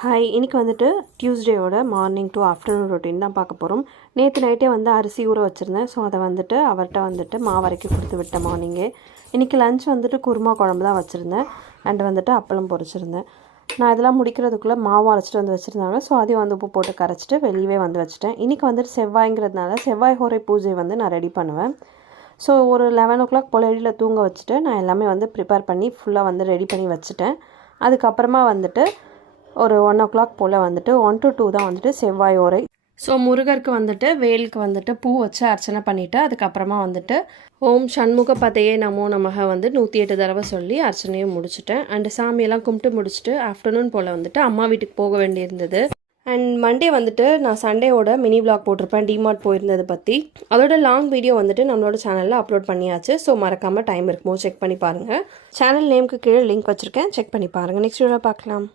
Hi, இன்றைக்கி வந்துட்டு டியூஸ்டேயோட morning to afternoon routine தான் பார்க்க போகிறோம். நேற்று நைட்டே வந்து அரிசி ஊற வச்சுருந்தேன். ஸோ அதை வந்துட்டு அவர்கிட்ட வந்துட்டு மாவரைக்கும் கொடுத்து விட்டேன் மார்னிங்கே. இன்றைக்கி லஞ்ச் வந்துட்டு குருமா குழம்பு தான் வச்சுருந்தேன். அண்ட் வந்துட்டு அப்பளம் பொரிச்சிருந்தேன். நான் இதெல்லாம் முடிக்கிறதுக்குள்ளே மாவு அரைச்சிட்டு வந்து வச்சுருந்தாங்க. ஸோ அதையும் வந்து உப்பு போட்டு கரைச்சிட்டு வெளியவே வந்து வச்சுட்டேன். இன்றைக்கி வந்துட்டு செவ்வாய்ங்கிறதுனால செவ்வாய் ஹோரை பூஜை வந்து நான் ரெடி பண்ணுவேன். ஸோ ஒரு 11 o'clock போல் வெளியில் தூங்க வச்சுட்டு நான் எல்லாமே வந்து ப்ரிப்பேர் பண்ணி ஃபுல்லாக வந்து ரெடி பண்ணி வச்சுட்டேன். அதுக்கப்புறமா வந்துட்டு ஒரு 1 o'clock போல் வந்துட்டு 1 to 2 தான் வந்துட்டு செவ்வாய் ஓரை. ஸோ முருகருக்கு வந்துட்டு வேலுக்கு வந்துட்டு பூ வச்சு அர்ச்சனை பண்ணிவிட்டு அதுக்கப்புறமா வந்துட்டு ஓம் சண்முக பதையே நமோ நமக வந்து 108 தடவை சொல்லி அர்ச்சனையும் முடிச்சுட்டேன். அண்டு சாமியெல்லாம் கும்பிட்டு முடிச்சுட்டு ஆஃப்டர்நூன் போல் வந்துட்டு அம்மா வீட்டுக்கு போக வேண்டியிருந்தது. அண்ட் மண்டே வந்துட்டு நான் சண்டேவோட மினி விளாக் போட்டிருப்பேன் டிமார்ட் போயிருந்தது பற்றி. அதோட லாங் வீடியோ வந்துட்டு நம்மளோட சேனலில் அப்லோட் பண்ணியாச்சு. ஸோ மறக்காமல் டைம் இருக்குமோ செக் பண்ணி பாருங்கள். சேனல் நேமுக்கு கீழே லிங்க் வச்சுருக்கேன், செக் பண்ணி பாருங்கள். நெக்ஸ்ட் வீடியோ பார்க்கலாம்.